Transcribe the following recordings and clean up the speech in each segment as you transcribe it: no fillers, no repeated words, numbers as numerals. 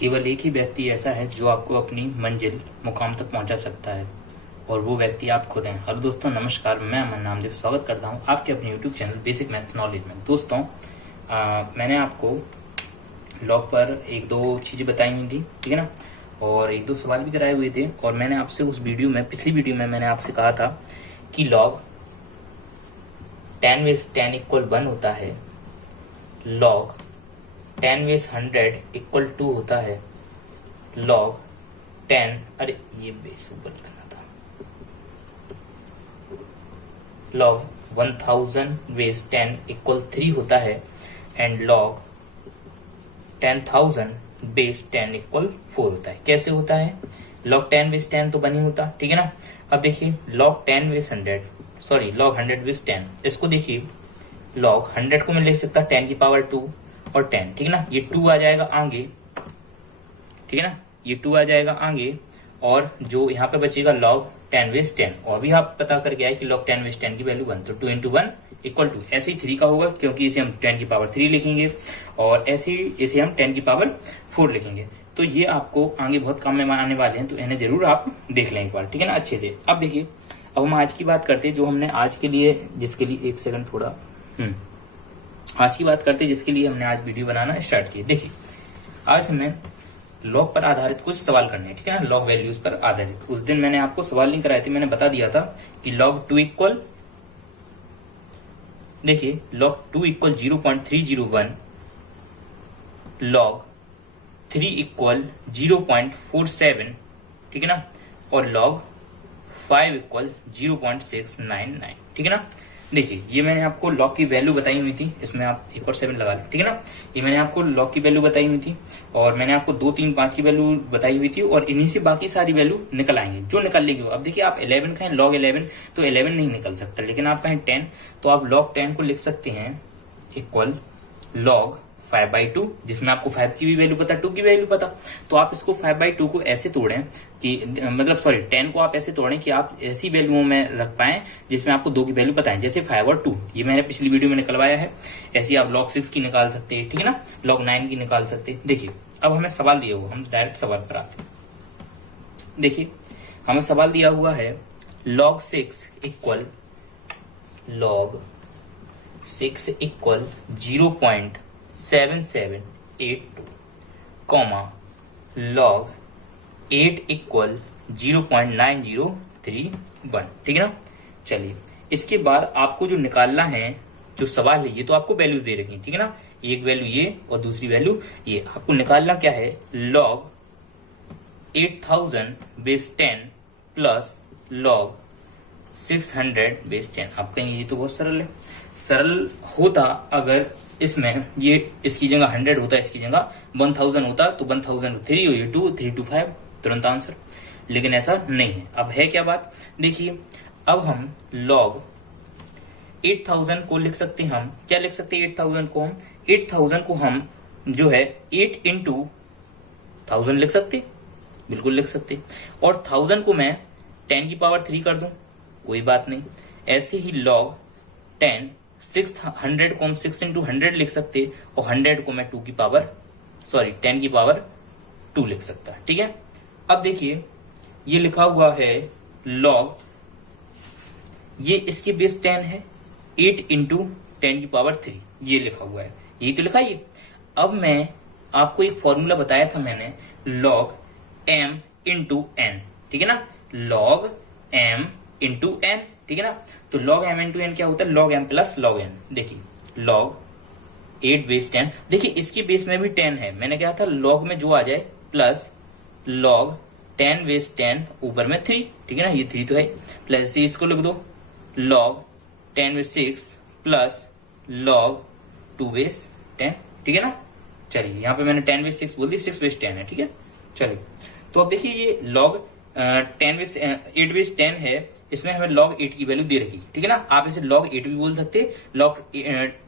केवल एक ही व्यक्ति ऐसा है जो आपको अपनी मंजिल मुकाम तक पहुंचा सकता है और वो व्यक्ति आप खुद हैं। हेलो दोस्तों, नमस्कार। मैं अमन नामदेव स्वागत करता हूं आपके अपने YouTube channel basic math knowledge में। दोस्तों, मैंने आपको लॉग पर एक दो चीज़ें बताई हुई थी, ठीक है ना, और एक दो सवाल भी कराए हुए थे। और मैंने आपसे उस वीडियो में, पिछली वीडियो में मैंने आपसे कहा था कि लॉग 10 बेस 10 इक्वल 1 होता है, लॉग 10 बेस 100 इक्वल 2 होता है, लॉग 10 अरे ये बेस ऊपर करना था, लॉग 1000 बेस 10 इक्वल 3 होता है एंड लॉग 10,000 बेस 10 इक्वल 4 होता है। कैसे होता है? लॉग 10 बेस 10 तो बनी होता, ठीक है ना। अब देखिए log 10 base 100, sorry log 100 base 10, इसको देखिए लॉग 100 को मैं लिख सकता 10 की पावर 2 और 10, ठीक है ना। ये 2 आ जाएगा आगे, ठीक है ना, ये 2 आ जाएगा आगे और जो यहाँ पे बचेगा लॉग 10 बेस 10। और अभी आप पता करके आए कि लॉग 10 बेस 10 की वैल्यू 1, तो 2 इंटू 1 इक्वल 2। ऐसे ही 3 का होगा क्योंकि इसे हम 10 की पावर 3 लिखेंगे और ऐसे ही इसे हम 10 की पावर 4 लिखेंगे। तो ये आपको आगे बहुत काम में आने वाले हैं, तो इन्हें जरूर आप देख लें एक बार, ठीक है ना, अच्छे से। अब देखिए, अब हम आज की बात करते हैं जो हमने आज के लिए, जिसके लिए एक सेकंड थोड़ा आज की बात करते हैं जिसके लिए हमने आज वीडियो बनाना स्टार्ट किया। देखिए, आज हमें लॉग पर आधारित कुछ सवाल करने हैं, ठीक है ना, लॉग वैल्यूज पर आधारित। उस दिन मैंने आपको सवाल नहीं कराए थे, मैंने बता दिया था कि लॉग 2 इक्वल, देखिए लॉग 2 इक्वल 0.301, लॉग 3 इक्वल 0.47, ठीक है ना, और लॉग 5 इक्वल 0.699, ठीक है ना। देखिए, ये मैंने आपको लॉग की वैल्यू बताई हुई थी, इसमें आप एक और 7 लगा लें, ठीक है ना। ये मैंने आपको लॉग की वैल्यू बताई हुई थी और मैंने आपको 2, 3, 5 की वैल्यू बताई हुई थी और इन्हीं से बाकी सारी वैल्यू निकल आएंगे जो निकल लेंगे। अब देखिए, आप 11 कहें लॉग 11 तो 11 नहीं निकल सकता, लेकिन आप कहें 10 तो आप लॉग 10 को लिख सकते हैं इक्वल लॉग 5/2, जिसमें आपको 5 की भी वैल्यू पता, 2 की वैल्यू पता। तो आप इसको 5/2 को ऐसे तोड़ें कि मतलब सॉरी 10 को आप ऐसे तोड़ें कि आप ऐसी वैल्यूओं में रख पाएं जिसमें आपको 2 की वैल्यू पता है, जैसे 5 और 2, ये मैंने पिछली वीडियो में निकलवाया है। ऐसे आप लॉग 6 की निकाल सकते हैं, ठीक है ना, लॉग 9 की निकाल सकते हैं। देखिए, अब हमें सवाल दिया हुआ, हम डायरेक्ट सवाल पर आते हैं। देखिए, हमें सवाल दिया हुआ है लॉग 6 इक्वल 0.7782, लॉग 8 इक्वल 0.9031, ठीक है ना। चलिए, इसके बाद आपको जो निकालना है, जो सवाल है, ये तो आपको वैल्यू दे रखी है, ठीक है ना, एक वैल्यू ये और दूसरी वैल्यू ये। आपको निकालना क्या है? Log 8000 base 10 plus log 600 base 10। आप कहेंगे ये तो बहुत सरल है। सरल होता अगर इसमें ये इसकी जगह 100 होता, इसकी जगह 1000 होता, तो 1003 और ये 2, 3 to 5 तुरंत आंसर। लेकिन ऐसा नहीं है। अब है क्या बात? देखिए, अब हम लॉग 8000 को लिख सकते हैं, हम क्या लिख सकते हैं? 8000 को हम जो है 8 into 1000 लिख सकते, बिल्कुल लिख सकते। और 1000 को मैं 10 की पावर 3 कर दूं, कोई बात नहीं। ऐसे ही लॉग 10 600 को हम 6 into 100 लिख सकते और 100 को मैं 10 की पावर 2 लिख सकता, ठीक है। अब देखिए, ये लिखा हुआ है लॉग, ये इसके बेस 10 है, 8 into 10 की पावर 3, ये लिखा हुआ है, यही तो लिखा है ये। अब मैं आपको एक फॉर्मूला बताया था मैंने, लॉग m into n, ठीक है ना, लॉग m into n, ठीक है ना। तो log m into n क्या होता है? log m plus log n। देखिए, log 8 बेस 10, देखिए इसकी बेस में भी 10 है, मैंने कहा था log में जो आ जाए प्लस log 10 बेस 10 ऊपर में 3, ठीक है ना, ये 3 तो है, प्लस इसको लिख दो log 10 base 6 plus log 2 base 10, ठीक है ना। चलिए, यहाँ पे मैंने 10 बेस 6 बोल दी, 6 बेस 10 है, ठीक है। चलिए, तो अब देखिए, ये log 8 बेस 10 है, इसमें हमें log 8 की वैल्यू दे रखी, ठीक है ना। आप इसे log 8 भी बोल सकते, log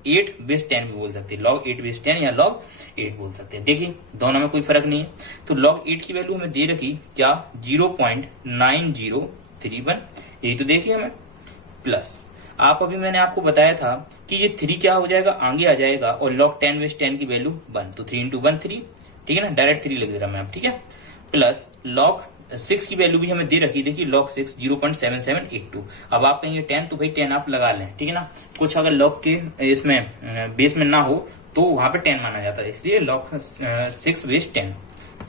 8 बेस 10 भी बोल सकते, log 8 बेस 10 या log 8 बोल सकते हैं। देखिए, दोनों में कोई फर्क नहीं है। तो log 8 की वैल्यू हमें दे रखी क्या? 0.9031, यही तो देखिए हमें, प्लस आप अभी मैंने आपको बताया था कि ये 3 क्या हो जाएगा? आगे आ जाएगा, और log 10 बेस 10 की वैल्यू 1, तो 3 into 1 3 ठीक है ना, डायरेक्ट 3 लिख दे रहा मैं, ठीक है, प्लस log 6 की वैल्यू भी हमें दे रखी, देखिए log 6 0.7782। अब आप कहेंगे 10, तो भाई 10 आप लगा लें, ठीक है ना। कुछ अगर log के इसमें बेस में ना हो तो वहां पे 10 माना जाता है, इसलिए log 6 बेस 10।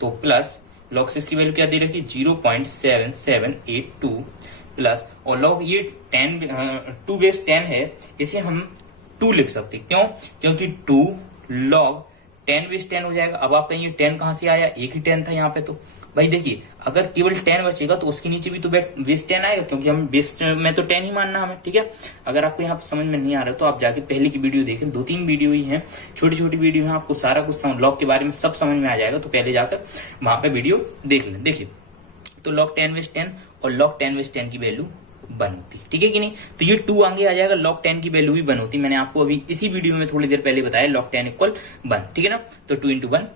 तो प्लस log 6 की वैल्यू क्या दे रखी 0.7782 प्लस, और log ये 10 2 बेस 10 है, इसे हम 2 लिख सकते, क्यों, क्योंकि 2 log 10 बेस 10 हो जाएगा। अब आप कहेंगे 10 कहां से आया, एक ही 10 था यहाँ पे, तो भाई देखिए अगर केवल 10 बचेगा तो उसके नीचे भी तो बेस 10 आएगा, क्योंकि हम बेस में तो 10 ही मानना हमें, ठीक है। अगर आपको यहाँ पे समझ में नहीं आ रहा तो आप जाके पहले की वीडियो देखें, 2-3 वीडियो ही हैं, छोटी छोटी वीडियो है, आपको सारा कुछ लॉग के बारे में सब समझ में आ जाएगा, तो पहले जाकर वहां पे वीडियो देख लें। देखिए तो log 10 बेस 10 और log 10 बेस 10 की वैल्यू 1 होती, ठीक है कि नहीं। तो ये 2 आगे आ जाएगा, log 10 की वैल्यू भी 1 होती, मैंने आपको अभी इसी वीडियो में थोड़ी देर पहले बताया, log 10 = 1, ठीक है ना। तो 2 × 1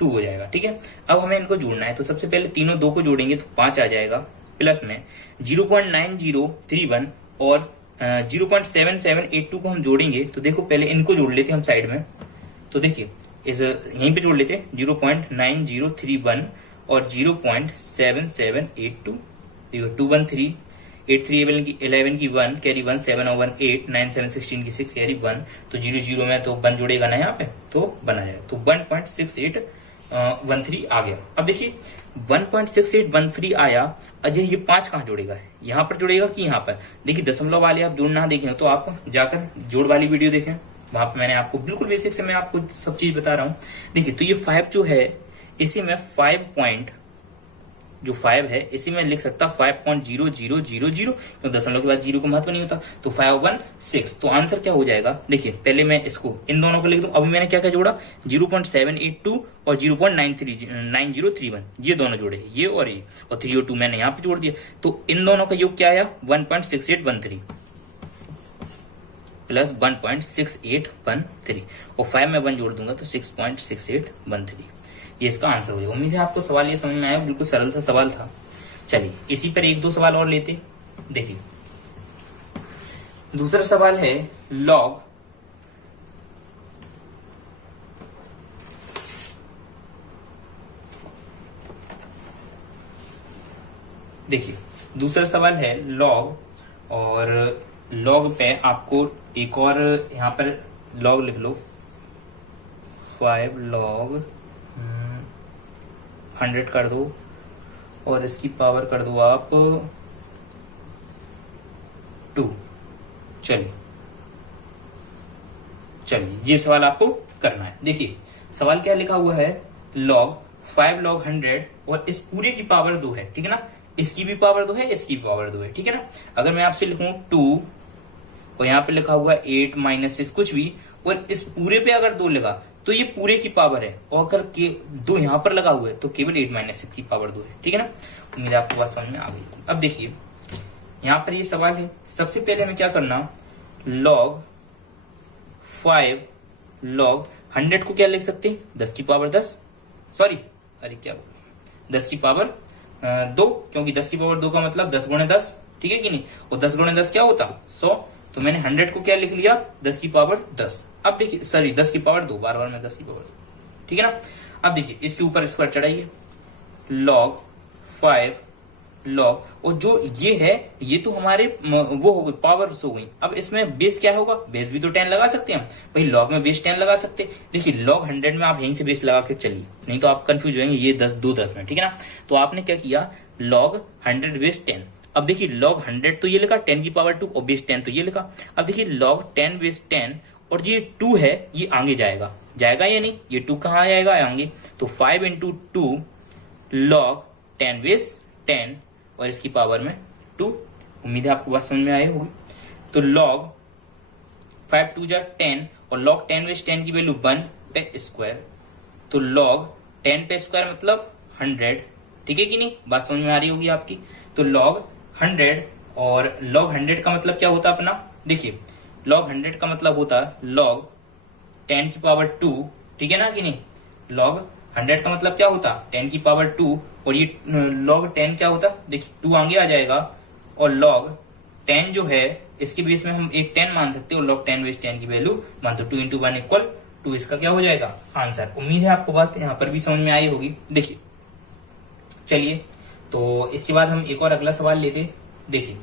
2 हो जाएगा, ठीक है। अब हमें इनको जोड़ना है, तो सबसे पहले तीनों 2 को जोड़ेंगे तो 5 आ जाएगा, प्लस में 0.9031 और 0.7782 को हम जोड़ेंगे। तो देखो पहले इनको जोड़ लेते हैं हम साइड में, तो देखिए इस यहीं पे जोड़ लेते हैं 0.9031 और 0.7782, 213 8 3 11 की 1 कैरी 1 7 और 1 8 9 7 16 की 6 कैरी 1, तो 0 0 में तो 1 जोड़ेगा ना यहाँ पे, तो 1 आया, तो 1.6813 आ गया। अब देखिए 1.6813 आया, अजय ये 5 कहाँ जोड़ेगा, यहाँ पर जोड़ेगा कि यहाँ पर। देखिए दशमलव वाले आप जोड़ ना देखें तो आप जाकर जोड़ वाली वीडियो देखें, वहां पर मैंने आपको बिल्कुल बेसिक से मैं आपको सब चीज बता रहा हूँ। देखिए तो ये 5 जो है इसी में 5 है इसी में लिख सकता 5.0000, तो दशमलव के बाद 0 को महत्व नहीं होता, तो 516। तो आंसर क्या हो जाएगा, देखिए पहले मैं इसको इन दोनों को लिख दूं। अभी मैंने क्या क्या जोड़ा 0.782 और 0.9031, ये दोनों जोड़े, ये और 3 और 2 मैंने यहाँ पे जोड़ दिया, तो इन दोनों का योग क्या आया 1.6813 प्लस 1.6813, और 5 में 1 जोड़ दूंगा तो 6.6813, ये इसका आंसर हो जाएगा। उम्मीद है आपको सवाल ये समझ में आया, बिल्कुल सरल सा सवाल था। चलिए इसी पर 1-2 सवाल और लेते। देखिए दूसरा सवाल है लॉग लॉग, और लॉग पे आपको एक और यहाँ पर लॉग लिख लो, 5 log 100 कर दो और इसकी पावर कर दो आप 2। चलिए ये सवाल आपको करना है। देखिए सवाल क्या लिखा हुआ है, log 5 log 100 और इस पूरे की पावर 2 है, ठीक है ना, इसकी भी पावर 2 है, इसकी भी पावर 2 है, ठीक है ना। अगर मैं आपसे लिखूं 2 और यहाँ पे लिखा हुआ 8 - 6 कुछ भी, और इस पूरे पे अगर 2 लगा तो ये पूरे की पावर है, और अगर 2 यहाँ पर लगा हुआ है तो केवल 8 - 6 की पावर 2 है, ठीक है ना। उम्मीद है आपको बात समझ में आ गई। अब देखिए यहाँ पर ये सवाल है, सबसे पहले हमें क्या करना, log 5 log 100 को क्या लिख सकते हैं 10 की पावर 10, सॉरी अरे क्या 10 की पावर 2, क्योंकि 10 की पावर 2 का मतलब 10 × 10, ठीक है कि नहीं, और 10 × 10 क्या होता 100, तो मैंने 100 को क्या लिख लिया 10 की पावर 10। अब देखिए सॉरी 10 की पावर 2, बार में 10 की पावर, ठीक है ना। अब देखिए इसके ऊपर स्क्वायर चढ़ाइए, log 5 log, और जो ये है ये तो हमारे वो हो गई पावर हो गई। अब इसमें बेस क्या होगा, बेस भी तो 10 लगा सकते हैं हम, भाई log में बेस 10 लगा सकते हैं। देखिए log 100 में आप यहीं से बेस लगा के चलिए, नहीं तो आप कंफ्यूज होंगे, ये 10 2 10 में, ठीक है ना। तो आपने क्या किया log 100 बेस 10। अब देखिए log 100 तो ये लिखा 10 की पावर 2 और बेस 10 तो ये लिखा। अब देखिए log 10 बेस 10 और ये 2 है, ये आगे जाएगा या नहीं, ये 2 कहाँ आएगा आगे, तो 5 × 2 log 10 बेस 10 और इसकी पावर में 2। उम्मीद है आपको बात समझ में आई होगी। तो log 5 2 जा 10 और log 10 बेस 10 की वैल्यू 1 पे स्क्वायर, तो log 10 पे स्क्वायर मतलब 100, ठीक है कि नहीं, बात समझ में आ रही होगी आपकी। तो log 100 और log 100 का मतलब क्या होता अपना, देखिए log 100 का मतलब होता log 10 की पावर 2, ठीक है ना कि नहीं, log 100 का मतलब क्या होता 10 की पावर 2, और ये log 10 क्या होता, देखिए 2 आगे आ जाएगा, और log 10 जो है इसके बेस में हम एक 10 मान सकते हैं, और log 10 बेस 10 की वैल्यू मान, तो 2 × 1 = 2 इसका क्या हो जाएगा आंसर। उम्मीद है आपको बात यहाँ पर भी समझ में आई होगी। देखिए चलिए, तो इसके बाद हम एक और अगला सवाल लेते। देखिए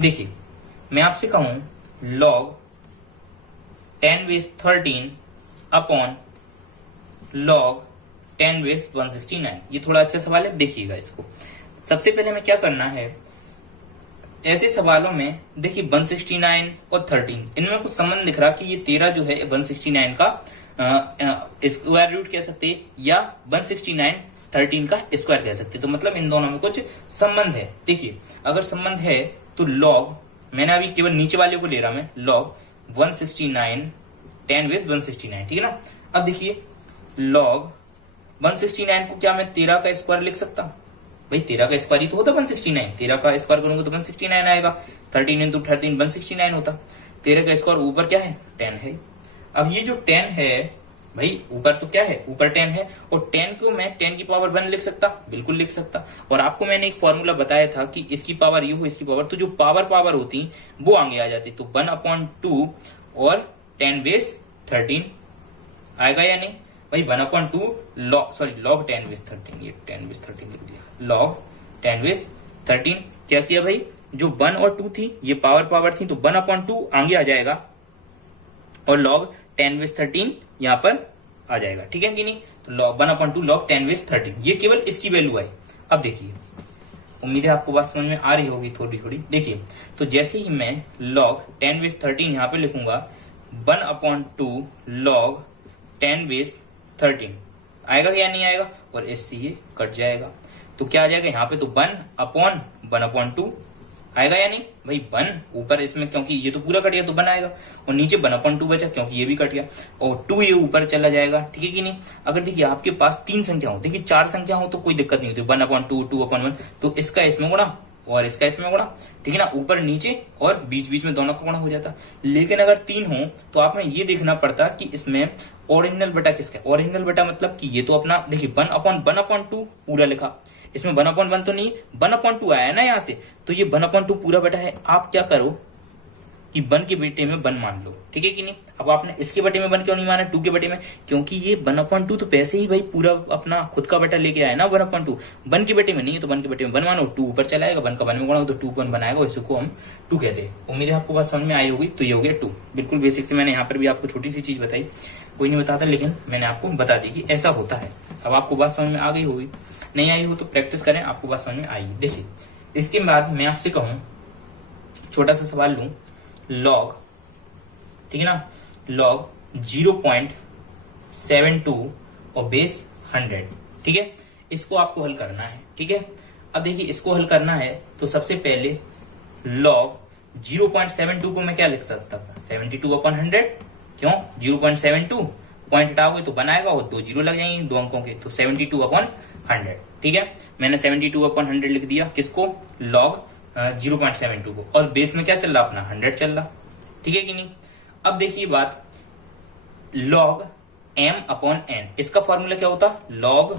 देखिए मैं आपसे कहूं log 10 base 13 upon log 10 base 169, ये थोड़ा अच्छा सवाल है, देखिएगा इसको। सबसे पहले हमें क्या करना है, ऐसे सवालों में देखिए 169 और 13 इनमें कुछ संबंध दिख रहा कि ये 13 जो है 169 का स्क्वायर रूट कह सकते हैं, या 169 13 का स्क्वायर कह सकते हैं। तो मतलब इन दोनों में कुछ संबंध है। देखिए अगर संबंध है तो लॉग, मैंने अभी केवल नीचे वाले को ले रहा, मैं लॉग 169 10 बेस 169, ठीक है ना। अब देखिए लॉग 169 को क्या मैं 13 का स्क्वायर लिख सकता हूं? भाई 13 का स्क्वायर ही तो होता 169, 13 का स्क्वायर करूंगा तो 169 आएगा, 13 इंटू 13 169 होता। 13 का स्क्वायर ऊपर क्या है 10 है। अब ये जो 10 है भाई ऊपर तो क्या है, ऊपर 10 है, और 10 को मैं 10 की पावर 1 लिख सकता, बिल्कुल लिख सकता। और आपको मैंने एक फॉर्मूला बताया था कि इसकी पावर ये हो इसकी पावर, तो जो पावर होती वो आगे आ जाती। तो 1/2 और 10 बेस 13 आएगा या नहीं भाई, 1/2 लॉग 10 बेस 13, ये 10 बेस 13 लिख दिया, लॉग 10 बेस 13। क्या किया भाई, जो 1 और 2 थी ये पावर थी, तो 1/2 आगे आ जाएगा और लॉग 10 बेस 13 यहाँ पर आ जाएगा, ठीक है कि नहीं। तो लॉग 1/2 लॉग 10 बेस 13, ये केवल इसकी वैल्यू आई। अब देखिए उम्मीद है आपको बात समझ में आ रही होगी थोड़ी थोड़ी। देखिए तो जैसे ही मैं लॉग 10 बेस 13 यहाँ पे लिखूंगा, 1/2 लॉग 10 बेस 13 आएगा या नहीं आएगा, और इससे ये कट जाएगा। तो क्या आ जाएगा यहाँ पे, तो 1/2 आएगा या नहीं भाई। 1 ऊपर इसमें क्योंकि ये तो पूरा कट गया तो 1 आएगा, और नीचे 1/2 बचा क्योंकि ये भी कट गया, और 2 ये ऊपर चला जाएगा, ठीक है कि नहीं। अगर देखिए आपके पास 3 संख्या हो, देखिए 4 संख्या हो तो कोई दिक्कत नहीं होती, 1/2 2/1, तो इसका इसमें गुणा और इसका इसमें गुणा, ठीक है ना, ऊपर नीचे और बीच बीच में दोनों का गुणा हो जाता। लेकिन अगर 3 हो तो आपने ये देखना पड़ता कि इसमें ओरिजिनल बटा किसका, ओरिजिनल बटा मतलब कि ये तो अपना देखिए 1/2 पूरा लिखा, इसमें 1/1 तो नहीं, 1/2 आया ना यहाँ से, तो ये 1/2 पूरा बटा है। आप क्या करो कि 1 के बेटे में 1 मान लो, ठीक है कि नहीं। अब आपने इसके बटे में 1 क्यों नहीं माना, 2 के बटे में, क्योंकि ये 1/2 तो पैसे ही भाई पूरा अपना खुद का बटा लेके आया ना 1/2, 1 के बेटे में नहीं है, तो 1 के बेटे में 1 मानो, 2 ऊपर चला आएगा, 1 का 1 में गुणा तो 2 1 बनाएगा, इसको हम 2 कहते हैं। उम्मीद है आपको बात समझ में आई होगी। तो ये हो गया 2, बिल्कुल बेसिक से मैंने यहाँ पर भी आपको छोटी सी चीज बताई, कोई नहीं बताता लेकिन मैंने आपको बता दी कि ऐसा होता है। अब आपको बात समझ में आ गई होगी, नहीं आई हो तो प्रैक्टिस करें, आपको बात समझ में आई। देखिए इसके बाद मैं आपसे कहूं, छोटा सा सवाल लूं, लॉग, ठीक है ना, लॉग 0.72 और बेस 100, ठीक है, इसको आपको हल करना है, ठीक है। अब देखिए इसको हल करना है तो सबसे पहले लॉग 0.72 को मैं क्या लिख सकता था, 72/100, क्यों 0.72 पॉइंट हटाओगे तो बनाएगा और 2 जीरो लग जाएंगे 2 अंकों के, तो 72/100, ठीक है। मैंने 72/100 लिख दिया, किसको, लॉग 0.72 को, और बेस में क्या चल रहा अपना 100 चल रहा, ठीक है कि नहीं। अब देखिए बात, लॉग m/n, इसका फॉर्मूला क्या होता, लॉग m,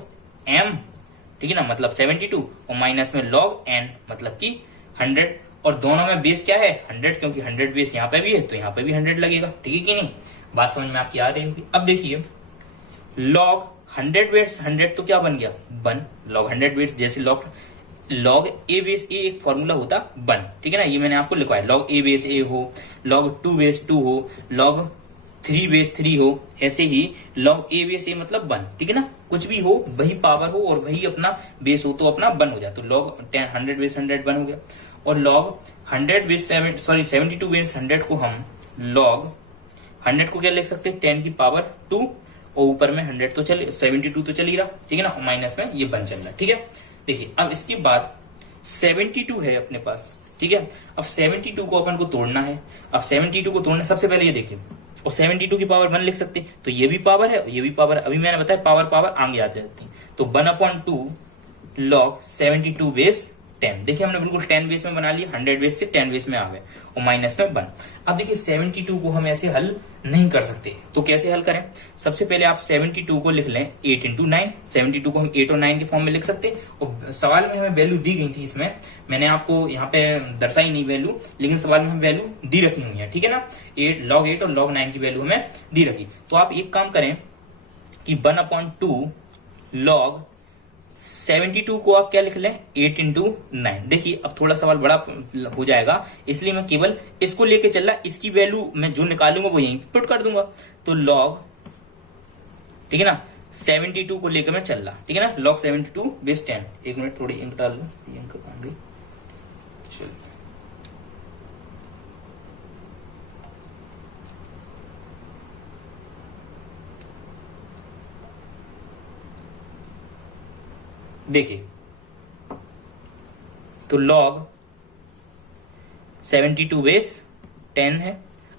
ठीक है ना, मतलब 72 और माइनस में लॉग n मतलब कि 100, और दोनों में बेस क्या है 100, क्योंकि 100 बेस यहाँ पे भी है तो यहाँ पे भी 100 लगेगा, ठीक है कि नहीं। बात समझ में आपकी आ रही होगी। अब देखिए लॉग 100 बेस 100 तो क्या बन गया 1, लॉग 100 बेस, जैसे लॉग a बेस a एक फॉर्मूला होता 1, ठीक है ना, ये मैंने आपको लिखवाया, लॉग a बेस a हो, लॉग 2 बेस 2 हो, लॉग 3 बेस 3 हो, ऐसे ही लॉग a बेस a मतलब 1, ठीक है ना, कुछ भी हो वही पावर हो और वही अपना बेस हो तो अपना 1 हो जाए, तो लॉग 100 बेस 100 1 हो गया। और लॉग 100 बेस 72 बेस 100 को हम लॉग 100 को क्या लिख सकते हैं 10 की पावर 2, और ऊपर में 100 तो चले 72 तो चल ही रहा, ठीक है ना, माइनस में ये 1 चल रहा, ठीक है। देखिए अब इसके बाद 72 है अपने पास, ठीक है। अब 72 को अपन को तोड़ना है, अब 72 को तोड़ना सबसे पहले ये देखिए, और 72 की पावर 1 लिख सकते हैं, तो ये भी पावर है और ये भी पावर है, अभी मैंने बताया पावर आगे आ जाती है, तो 1/2 लॉग 72 बेस 10। देखिए हमने बिल्कुल 10 बेस में बना लिया, 100 बेस से 10 बेस में आ गए और माइनस में 1। अब देखिए 72 को हम ऐसे हल नहीं कर सकते, तो कैसे हल करें? सबसे पहले आप 72 को लिख लें 8 × 9। 72 को हम 8 और 9 के फॉर्म में लिख सकते हैं। और सवाल में हमें वैल्यू दी गई थी, इसमें मैंने आपको यहाँ पे दर्शाई नहीं वैल्यू, लेकिन सवाल में हमें वैल्यू दी रखी हुई है, ठीक है ना। log 8 और log 9 की वैल्यू हमें दी रखी। तो आप एक काम करें कि 1/2 log 72 को आप क्या लिख लें 8 × 9। देखिए अब थोड़ा सवाल बड़ा हो जाएगा, इसलिए मैं केवल इसको लेके चल रहा, इसकी वैल्यू मैं जो निकालूंगा वो यहीं पुट कर दूंगा। तो log, ठीक है ना, 72 को लेकर मैं चल रहा, ठीक है ना, log 72 बेस 10। एक मिनट थोड़ी इंक डाल दूं, इंक कहाँ गई? चलिए देखिए, तो log 72 बेस 10 है।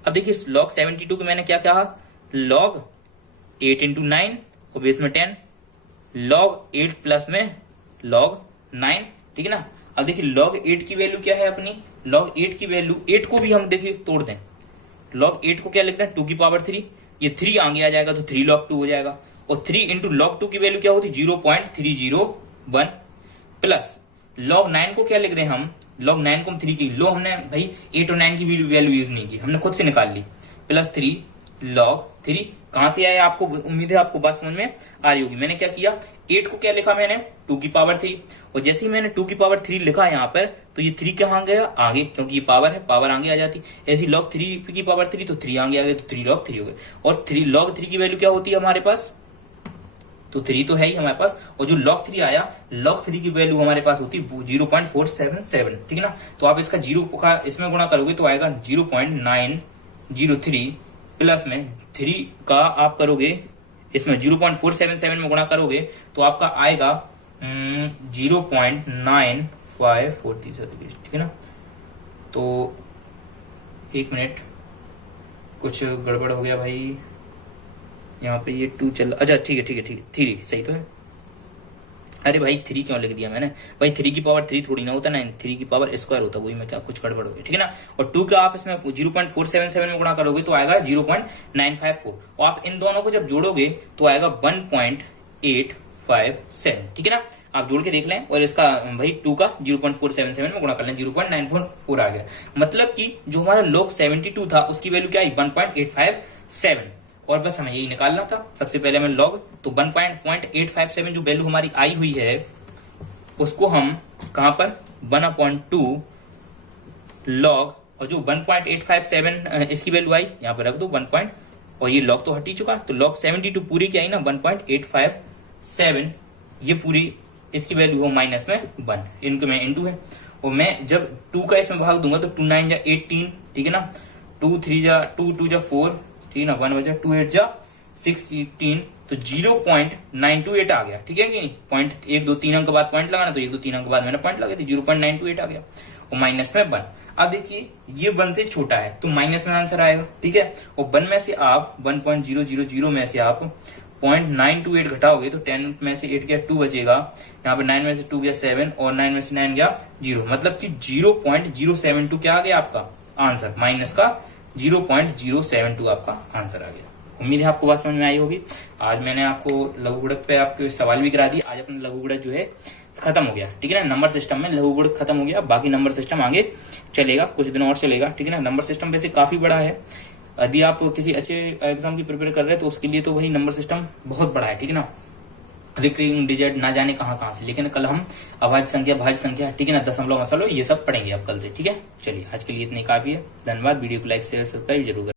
अब देखिए log 72 को मैंने क्या कहा, log 8 × 9 और बेस में 10, log 8 प्लस में log 9, ठीक है ना। अब देखिए log 8 की वैल्यू क्या है अपनी, log 8 की वैल्यू, 8 को भी हम देखिए तोड़ दें, log 8 को क्या लिखते हैं 2 की पावर 3, ये 3 आगे आ जाएगा तो 3 log 2 हो जाएगा। और 3 × log 2 की वैल्यू क्या होती है 0.301 प्लस log 9 को क्या लिख दें हम, log 9 को हम 3 की लो, हमने भाई 8 और 9 की वैल्यू यूज नहीं की, हमने खुद से निकाल ली, प्लस 3 log 3। कहां से आया आपको, उम्मीद है आपको बात समझ में आ रही होगी। मैंने क्या किया, 8 को क्या लिखा मैंने 2 की पावर 3, और जैसे ही मैंने 2 की पावर 3 लिखा यहाँ पर, तो ये 3 कहाँ गया आगे, क्योंकि ये पावर है, पावर आगे आ जाती। ऐसी log 3 की पावर 3, तो 3 आगे आ गए, तो 3 log 3 हो गए। और 3 log 3 की वैल्यू क्या होती है हमारे पास, तो 3 तो है ही हमारे पास, और जो log 3 आया, log 3 की वैल्यू हमारे पास होती है 0.477, ठीक है ना। तो आप इसका 0 का इसमें गुणा करोगे तो आएगा 0.903 प्लस में 3 का आप करोगे इसमें 0.477 में गुणा करोगे तो आपका आएगा 0.9543, ठीक है ना। तो एक मिनट, कुछ गड़बड़ हो गया भाई, यहाँ पे ये 2 चल, अच्छा ठीक है 3 सही तो है। अरे भाई 3 क्यों लिख दिया मैंने, भाई 3 की पावर 3 थोड़ी ना होता ना, 3 की पावर स्क्वायर होता, वही मैं क्या कुछ गड़बड़ हो गई, ठीक है ना। और 2 का आप इसमें 0.477 में गुणा करोगे तो आएगा 0.954, और आप इन दोनों को जब जोड़ोगे तो आएगा 1.857, ठीक है ना। आप जोड़ के देख लें, और इसका भाई 2 का 0.477 में गुणा कर लें, 0.944 आ गया। मतलब कि जो हमारा log 72 था उसकी वैल्यू क्या आई 1.857, और बस हमें यही निकालना था। सबसे पहले हमें log, तो 1.857 जो वैल्यू हमारी आई हुई है उसको हम कहां पर 1/2 log, और जो 1.857 इसकी वैल्यू आई यहां पर रख दो 1. और ये log तो हट ही चुका, तो log 72 पूरी क्या आई ना 1.857, ये पूरी इसकी वैल्यू हो माइनस में 1, इनको में इंटू है। और मैं जब 2 का इसमें भाग दूंगा तो 2 9 जा 18, ठीक है ना, 2 3 जा 2 2 जा 4, ठीक है ना, 1 बजा 2 8 जा 16, तो 0.928 आ गया, ठीक है कि नहीं। पॉइंट 1 2 3 अंक के बाद पॉइंट लगाना, तो 1 2 3 अंक के बाद मैंने पॉइंट लगा दी, 0.928 आ गया, और माइनस में 1। अब देखिए ये 1 से छोटा है तो माइनस में आंसर आएगा, ठीक है। और 1 में से आप 1.000 में से आप 0.928 घटाओगे तो 10 में से 8 गया 2 बचेगा, यहाँ पे 9 में से 2 गया 7, और 9 में से 9 गया 0, मतलब कि 0.072 क्या आ गया आपका आंसर, माइनस का 0.072 आपका आंसर आ गया। उम्मीद है आपको बात समझ में आई होगी। आज मैंने आपको लघु गुणक पे आपके सवाल भी करा दिए। आज अपना लघु गुणक जो है खत्म हो गया, ठीक है ना। नंबर सिस्टम में लघु गुणक खत्म हो गया, बाकी नंबर सिस्टम आगे चलेगा, कुछ दिन और चलेगा, ठीक है ना। नंबर सिस्टम वैसे काफी बड़ा है, यदि आप किसी अच्छे एग्जाम की प्रिपेयर कर रहे हैं तो उसके लिए तो वही नंबर सिस्टम बहुत बड़ा है, ठीक है ना। रिकरिंग डिजिट ना जाने कहाँ से, लेकिन कल हम अभाज्य संख्या, भाज्य संख्या, ठीक है ना, दशमलव मसलों, ये सब पढ़ेंगे आप कल से, ठीक है। चलिए आज के लिए इतने काफी है, धन्यवाद। वीडियो को लाइक शेयर सब्सक्राइब जरूर करें।